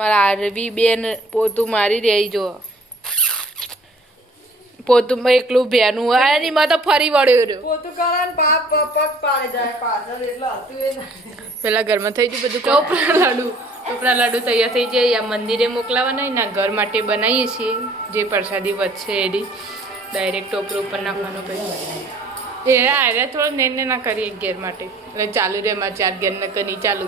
મારા આરવી બેન પોતું મારી રહી જો પોતું એકલું ભેનું આની માં તો ફરી વળ્યો રહ્યો પોતું કરે ને પાપ પગ પાડી જાય પાછળ એટલે હતું એ પેલા ઘરમાં થઈ ગયું બધું ટોપરા લાડુ તૈયાર થઈ જાય આ મંદિરે મોકલાવાના ના ઘર માટે બનાવીએ છીએ જે પ્રસાદી વધશે એની ડાયરેક્ટ ટોપરો ઉપર નાખવાનો પછી એ આરે થોડો નેને ના કરીએ ઘેર માટે એટલે ચાલુ રે મારે 4 ઘેર ન કરી ચાલુ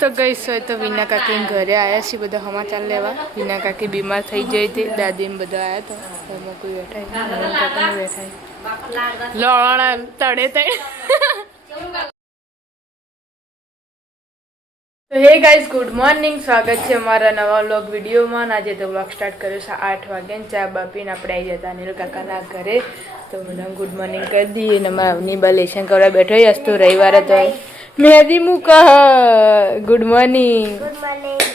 તો ગઈ હોય તો વિના કાકી ઘરે આવ્યા છીએ બધા સમાચાર લેવા વિના કાકી બીમાર થઈ જાય તે દાદીને બધા આવ્યા હતા એમાં કોઈ બેઠા લડા તળે તળે તો હે ગાઈઝ ગુડ મોર્નિંગ સ્વાગત છે અમારા નવા વ્લોગ વિડીયોમાં આજે તો વ્લોગ સ્ટાર્ટ કર્યો છે 8 વાગ્યાને ચા બાપીને આપણે આવી જતા અનિલ કાકાના ઘરે તો બધા ગુડ મોર્નિંગ કરી દઈએ અને અમારા અવનીબા લેશન કરવા બેઠો હસ તો રવિવારે તો મેદી મૂકા ગુડ મોર્નિંગ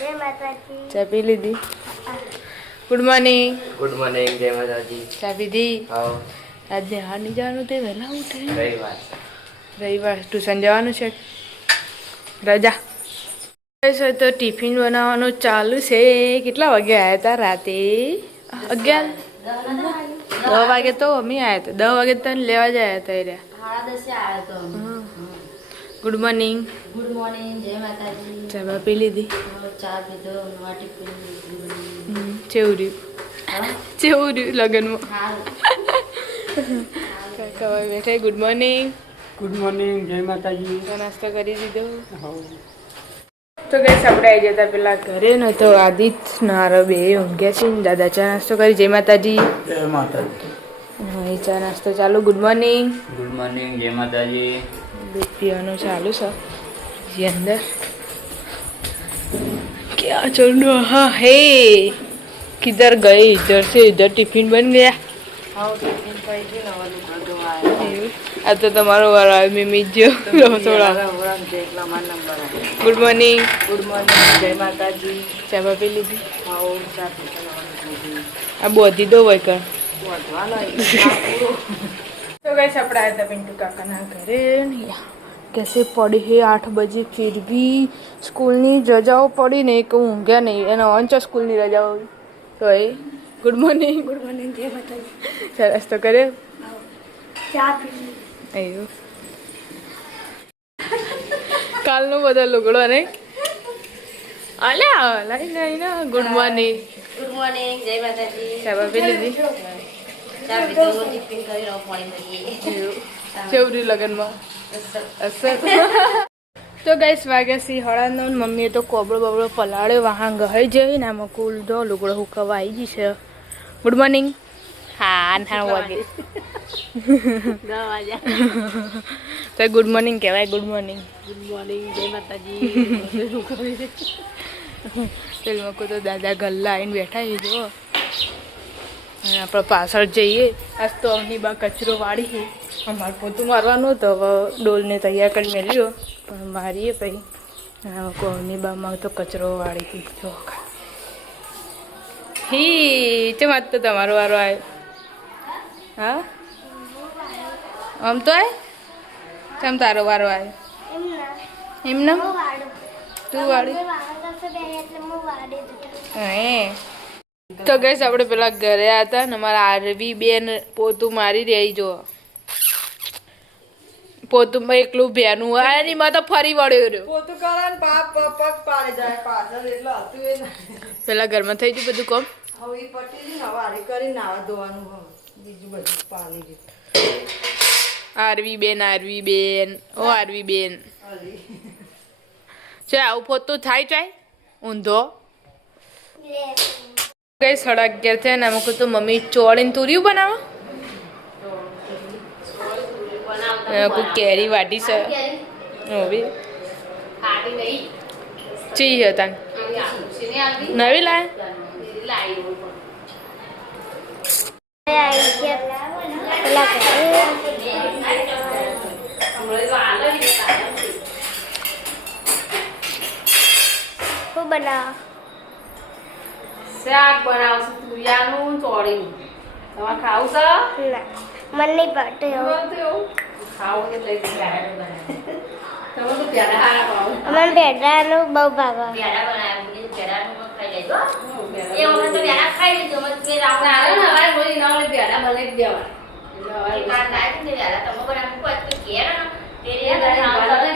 જય માતાજી ચા પી લીધી ગુડ મોર્નિંગ જય માતાજી ચા પીધી આવો આજે હા નહીં જવાનું તે વહેલા ઉઠે રવિવાર ટ્યુશન જવાનું છે રજા તો ટિફિન બનાવવાનું ચાલુ છે કેટલા વાગે આવ્યા હતા રાતે 11 10 વાગે તો અમે આવ્યા હતા 10 વાગે તો લેવા જ આવ્યા હતા ગુડ મોર્નિંગ જય માતાજી ચા પી લીધી ચા પીધો ચેવું લગ્નમાં કાકા બેઠા ગુડ મોર્નિંગ જય માતાજી નાસ્તો કરી દીધો તો ગઈ આપણે આવી જતા પેલા ઘરે ને તો આદિત્ય નારો બે ઊંઘ્યા છે ને દાદા ચા નાસ્તો કરી જય માતાજી હા એ ચા નાસ્તો ચાલુ ગુડ મોર્નિંગ જય માતાજી दूध पीવાનું ચાલુ છે જે અંદર क्या चल रहा है किधर गए इधर से इधर टिफिन बन गया આ તો તમારો વારો આવ્યો મેમી જો રસોડા ગુડ મોર્નિંગ જય માતાજી ચા પી લીધી આ બોધી દો હોય કર तो गैस अपना आया था पिंटू काका ना घरे कैसे पड़ी है 8 बजे फिर भी स्कूल ની રજાઓ પડી ને એક ઊંઘ્યા નહીં એનો અંચ સ્કૂલ ની રજાઓ તો એ ગુડ મોર્નિંગ જય માતાજી સરસ તો કરે ચા પી અયો કાલનો બધો લુગડો ને અલ્યા લઈ લઈ ના ગુડ મોર્નિંગ જય માતાજી ચા પી લીધી ચા પીધો ટિફિન કરી રહો પાણી ભરીએ ચૌરી લગનમાં તો ગઈસ વાગ્યા સી હળાનો મમ્મીએ તો કોબળો બબળો પલાળ્યો વાહન ગહાઈ જઈ ને આમાં કુલ દો લુગડો હુકવા આવી ગઈ છે ગુડ મોર્નિંગ હા 9 વાગે 10 વાગ્યા તો ગુડ મોર્નિંગ કહેવાય ગુડ મોર્નિંગ જય માતાજી પેલું તો દાદા ગલ્લા આવીને બેઠા છે જો અને આપણે પાછળ જઈએ આજ તો અમની બા કચરો વાળી છે અમારે પોતું મારવાનું તો હવે ડોલને તૈયાર કરી મેલ્યો પણ મારીએ પછી અમની બામાં તો કચરો વાળી હતી જો હી ચમ આજ તો તમારો વારો આવ્યો હા આમ તો આય ચમ તારો વારો આવ્યો એમને તું વાળી હે તો ગઈશ આપણે પેલા ઘરે હતા ને અમારા આરવી બેન પોતું મારી રહી જો પોતું એકલું ભેનું આની માં તો ફરી વળ્યો રહ્યો પોતું કરે ને પાપ પગ પાડી જાય પાછળ એટલે હતું એ પેલા ઘરમાં થઈ ગયું બધું કોમ હવે એ પટી ને હવારે કરી નાવા ધોવાનું બીજું બધું પાણી દીધું આરવી બેન ઓ આરવી બેન છે આવું પોતું થાય ચાય ઊંધો ગઈ 11:30 થયા ને અમુક તો મમ્મી ચોળીને તુર્યું બનાવો કોઈ કેરી વાટી છે ચી હતા નવી બનાવ શાક બનાવશું તુરિયાનું ચોળીનું તમારે ખાવું છે મન નહીં પાટે ખાવું કે લઈ તમે તો પ્યારા હારા પાવો અમને ભેડાનું બહુ ભાવે પ્યારા બનાવ્યા પ્યારાનું ખાઈ લેજો એ વખત તો વેલા ખાઈ લીધું મત કે રાવ મોરી ના ઓલે બેડા બને જ દેવા એ કાન લાગે ને વેલા તમે પણ આમ કોઈ તો ઘેર ને તેરે કે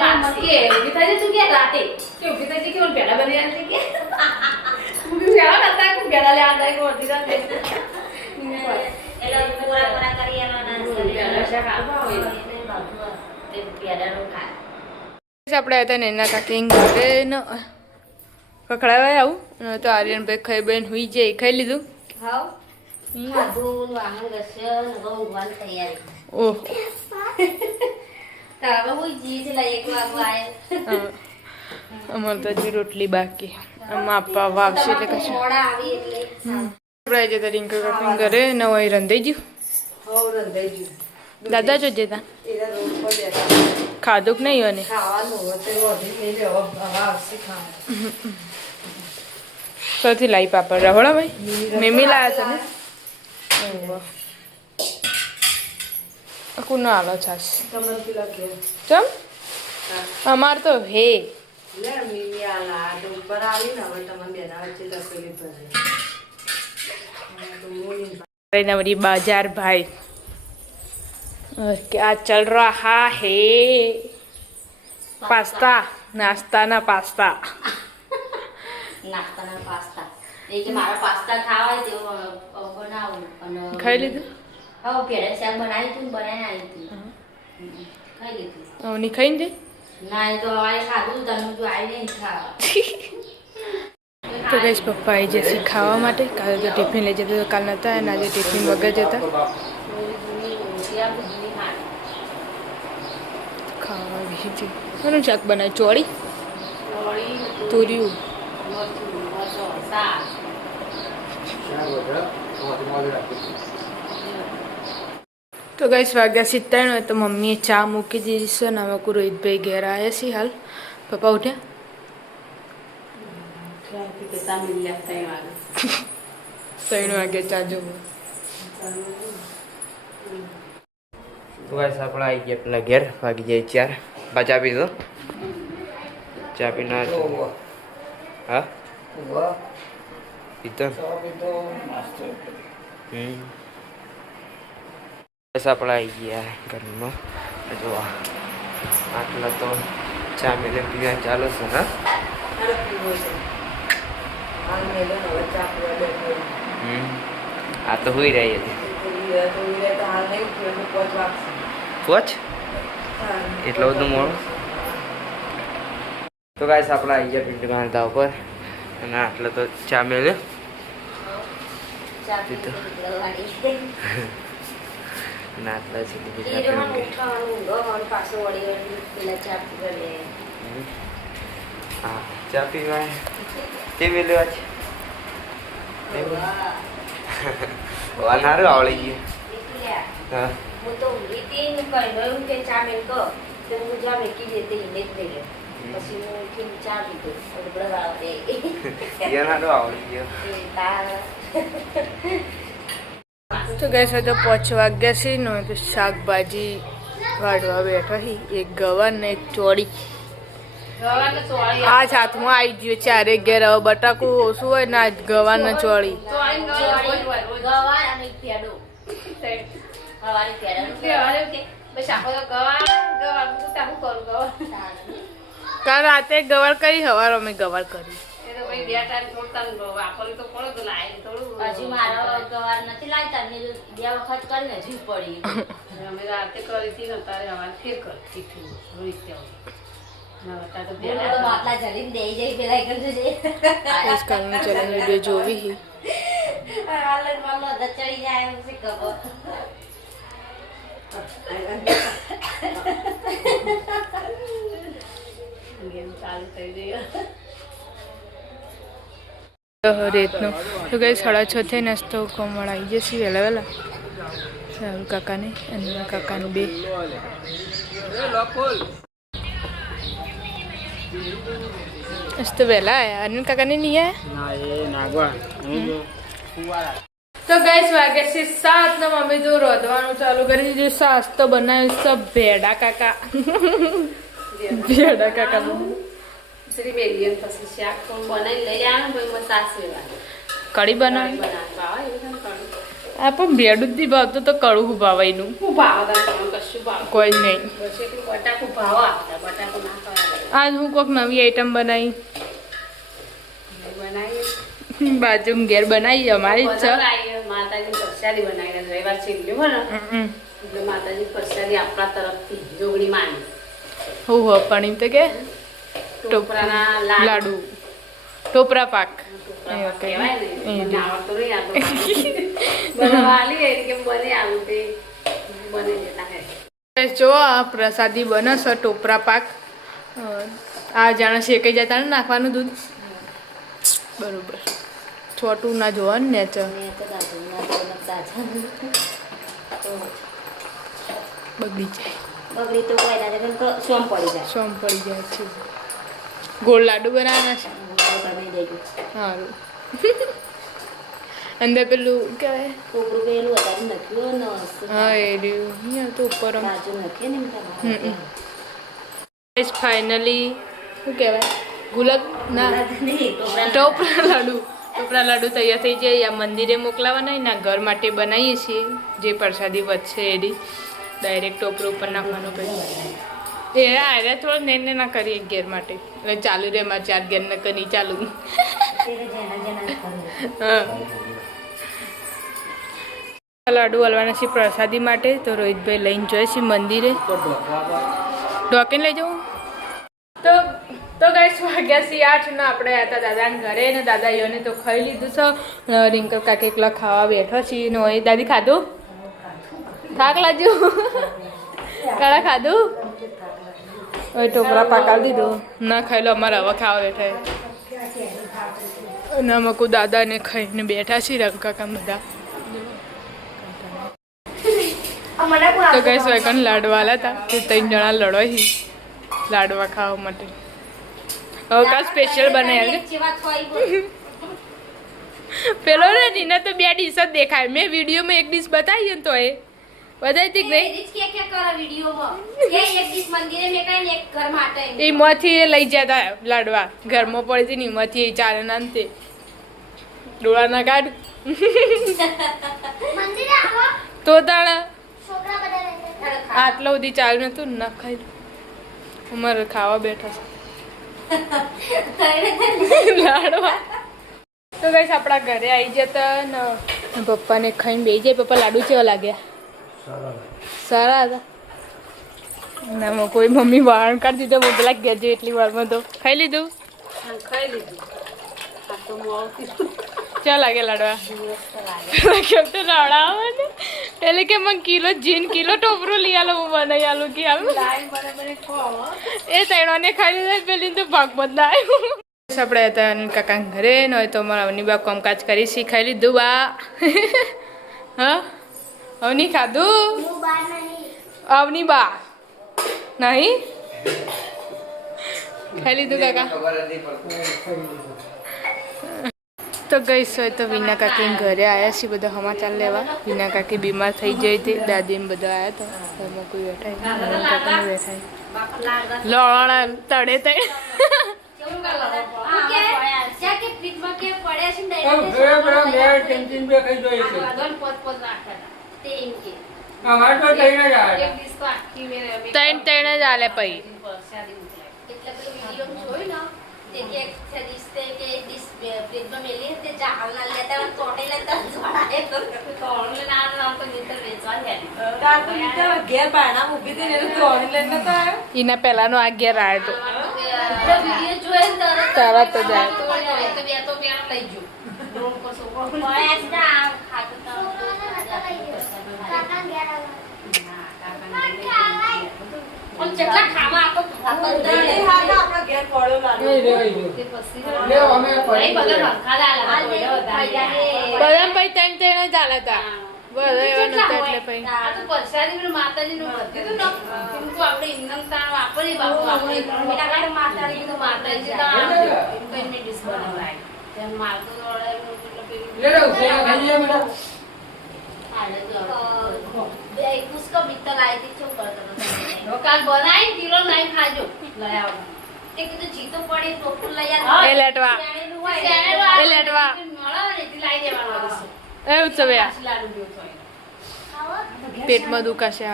બાકી ઉભી થઈ તું કે રાતે કે ઉભી થઈ કે ઓલ બેડા બની જાય કે ઉભી બેડા કરતા કે બેડા લે આંદા કો અધી રાતે એટલે પૂરા પૂરા કરી એનો બેડા શાક આવા હોય તે પેડાનો ખાય આપણે હતા ને એના કાકી ઘરે ન કકડાવાય આવું તો આર્યનભાઈ ખાઈ બેન હુઈ જાય ખાઈ લીધું હાવ ખાધું વાહન રસ્યો ને બહુ ઊંઘવાની તૈયારી ઓહ તારા બહુ જીજ લા એક વાગવા આયે અમારે તો હજી રોટલી બાકી આમાં આપવા વાવશે એટલે કશું મોડા આવી એટલે આપણે જતા રિંકુ કાકી ઘરે ન હોય રંધાઈ ગયું હવ રંધાઈ ગયું દાદા જો જતા એના રોડ પર બેઠા ખાધું કે નહીં હોય ખાવાનું હોય તે વધી નહીં લેવા હવે આવશે ખાવાનું સૌથી લાઈ પાપડ રહોડા ભાઈ મેમી લાયા છે ને કોનો આલો છાસ તમને પેલા કે ચમ અમાર તો હે લે મીમી આલા આ તો ઉપર આવી ને હવે તમને બેના વચ્ચે લખેલી ભરે તો મોની नवरी बाजार भाई और क्या चल रहा है पास्ता नाश्ता ना पास्ता નાસ્તાના પાસ્તા એ કે મારા પાસ્તા ખાવા તેવો બનાવું અને ખાઈ લીધું હા પેલા શાક બનાવી તું બનાવીને આવી હતી ખાઈ લીધું અવની ખાઈને દે ના એ તો હવે ખાધું તને જો આવી નહીં ખાવા તો ગઈશ પપ્પા આવી જશે ખાવા માટે કાલે તો ટિફિન લઈ જતા તો કાલ નહોતા અને આજે ટિફિન વગર જતા ખાવા બેસી જઈ કોનું શાક બનાવે ચોળી તુર્યું તો ગઈશ વાગ્યા 97 હોય તો મમ્મીએ ચા મૂકી દીધી છે ને અમે રોહિતભાઈ ઘેર આવ્યા છીએ હાલ પપ્પા ઉઠ્યા 3 વાગે ચા જોવો તો ગાઈસ આપણે આવી ગયા પેલા ઘેર વાગી જાય 4 બા ચા પીધો ચા પીના હા પીધો બસ આપણે આવી ગયા ઘરમાં જો આટલા તો ચા મેલે પીવા ચાલો છે હા આ તો હોઈ રહી હતી પોચ એટલો બધું મોડું તો ગાઈસ આપણે આવી ગયા પિંડ બાંધતા ઉપર અને આટલો તો ચા મેલે અને આટલા સુધી હા ચા પીવા તે મેળવા છે વાનારું આવડી ગયું હા હું તો ઊંઘી હતી ને કહ્યું કે ચા મેલકો તો હું જા મેકી દેતી ઈને જ થઈ ગયો પછી હું ઉઠીને ચા પીધું બરાબર આવે વાનારું આવડી ગયું તો ગઈશ તો 5 વાગ્યા છે ને તો શાકભાજી વાળવા બેઠા હી એક ગવાર ને એક ચોળી આ હાથમાં આવી ગયું ચારે ઘેર હવે બટાકું ઓછું હોય ને આજ ગવાર ને ચોળી ગવાર અને પેડો હવારી પેડો કાલ રાતે ગવાર કરી હવાર અમે ગવાર કરી હજી મારો ગવાર નથી લાગતા ને 2 વખત કરીને હજી પડી બાટલા જરીને દઈ જઈ પેલા એક ગઈશ કાલનું ચેલેન્જ વિડીયો જોવી હી ચડી જાય એમ છે ખબર રેતનું તો ગઈ 6:30 થઈ નાસ્તો કોમળ આવી જશે વહેલા વહેલા રાહુલ કાકાને અને કાકાને બે તો વહેલા આયા અનિલ કાકાને નહીં આયા તો ગઈસ વાગે છે 7 ને મમ્મી તો રોધવાનું ચાલુ કરી દીધું સાસ તો બનાવ્યું સબ ભેડા કાકા ભેડા કાકા ખીચડી મેલી અને પછી શાક થોડું બનાવીને લઈ આવવાનું પછી મસ્ત સાસ વેવા કઢી બનાવી ભાવે એવું કરું આ પણ બ્રેડ જ ભાવતું તો કડવું ભાવે એનું હું ભાવ કશું ભાવ કોઈ નહીં પછી એટલું બટાકું ભાવ આપતા બટાકું ના ખાવા આજ હું કોઈક નવી આઈટમ બનાવી બનાવી બાજુ ઘેર બનાવી અમારી ઈચ્છા માતાજી પ્રસાદી બનાવી રવિવાર છેલ્લું હોય ને એટલે માતાજી પ્રસાદી આપણા તરફથી જોગણી માની હું હો પણ એમ તો કે ટોપરાના લાડુ ટોપરા પાક કહેવાય ને મને આવડતું નહીં આટલું બનાવવાની એની કેમ બને આવું તે બને જતા હે જો આ પ્રસાદી બને છે ટોપરા પાક આ જાણે શેકાઈ જતા ને નાખવાનું દૂધ બરોબર છોટું ના જોવાનું ને બગડી જાય બગડી તો કોઈ ના જાય સોમ પડી જાય સોમ પડી જાય છે ગોળ લાડુ બનાવવાના છે બનાવી દેજો સારું અંદર પેલું કહેવાય કોપરું પેલું વધારે નખ્યું ને હા એ રહ્યું અહીંયા તો ઉપર કાજુ નખીએ ને એમ ફાઇનલી શું કહેવાય ગુલાબ ના ટોપરા લાડુ તૈયાર થઈ જાય આ મંદિરે મોકલાવાના એના ઘર માટે બનાવીએ છીએ જે પ્રસાદી વધશે એની ડાયરેક્ટ ટોપરો ઉપર નાખવાનો પછી એ આરે થોડો નેને ના કરીએ ઘેર માટે એટલે ચાલુ રે મારે 4 ઘેર ન કરી ચાલુ હા લાડુ હલવાના છે પ્રસાદી માટે તો રોહિતભાઈ લઈને જોઈએ છે મંદિરે ડોકીને લઈ જવું તો ગાઈસ વાગ્યા છે 8 ને આપણે હતા દાદાના ઘરે ને દાદાઈઓને તો ખાઈ લીધું છે રિંકલ કાકી એકલા ખાવા બેઠા છીએ ને હોય દાદી ખાધું થાક લાગ્યું કાળા ખાધું હવે ટોપરા પાકાવી દીધું ના ખાઈ લો અમારે હવે ખાવા બેઠા અને અમુક દાદાને ખાઈને બેઠા છીએ રંગ કાકા બધા તો કઈ સ્વેકન લાડવા હતા તે 3 જણા લડો છે લાડવા ખાવા માટે હવે કા સ્પેશિયલ બનાવ્યા પેલો રે નીના તો 2 ડીશ જ દેખાય મેં વિડીયોમાં એક ડીશ બતાવી ને તો એ બધાય ઠીક નહીં એમાંથી લઈ જતા લાડવા ઘરમાં પડી હતી ને એમાંથી એ ચાલે ના તે ડોળા ના કાઢ તો તાણા આટલા સુધી ચાલ્યું નતું ના ખાઈ અમારે ખાવા બેઠા છે લાડવા તો ગાઈસ આપણા ઘરે આવી જતા ને પપ્પાને ખાઈને બેસી જાય પપ્પા લાડુ કેવા લાગ્યા સારા હતા ના કોઈ મમ્મી વાળ કાઢી દીધો હું પેલા ગયા છે એટલી વારમાં તો ખાઈ લીધું ચા લાગે લાડવા કેમ તો રાવડા ને એટલે કે મને કિલો ટોપરું લઈ આલો હું બનાવી આલું કે આવું એ તૈણોને ખાઈ લીધા પેલી તો ભાગ બધા આવ્યું આપણે હતા કાકા ઘરે ન હોય તો અમારા અવની બા કામકાજ કરી શીખાઈ લીધું બા હા અવની ખાધું અવની બા નહીં ખાઈ લીધું કાકા તો ગઈ હોય તો વિના કાકી ઘરે આવ્યા છીએ બધા સમાચાર લેવા વિના કાકી બીમાર થઈ જઈ હતી દાદી ને બધા આવ્યા હતા ઘરમાં કોઈ બેઠા કાકાને બેઠા લડા તળે તળે ત્રણ જ આલે પછી એના પહેલાનો આ ઘેર આવ્યો હતો તારા તો જાય બધા પછી ત્રણ ત્રણ જ ચાલતા બધા એવા નતા એટલે પછી માતાજીનું આપણે ઇન્દમ તાણ વાપરી બાપુ માતાજી કાલ બનાવી કિલો નહીં ખાજો લઈ આવો તે કીધું જીતો પડે ટોપલું લઈ આવ. એ લેટવા શેરડીનું હોય. એ લેટવા એ ઉત્સવ્યા પેટમાં દુખાશે આ.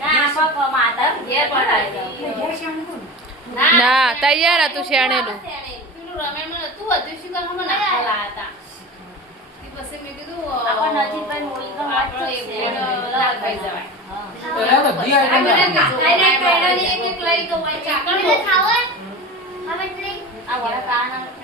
ના, પપ્પા માતા ઘેર પડાય. ના તૈયાર હતું શેણેલું. આપણ નજીક ભાઈ મોળી ગમ વાત તો છે. તો બધી આઈટમ આને પેડાની એક લઈ તો હોય ચાકણ ખાવ. હવે ટ્રી આ વડા કાના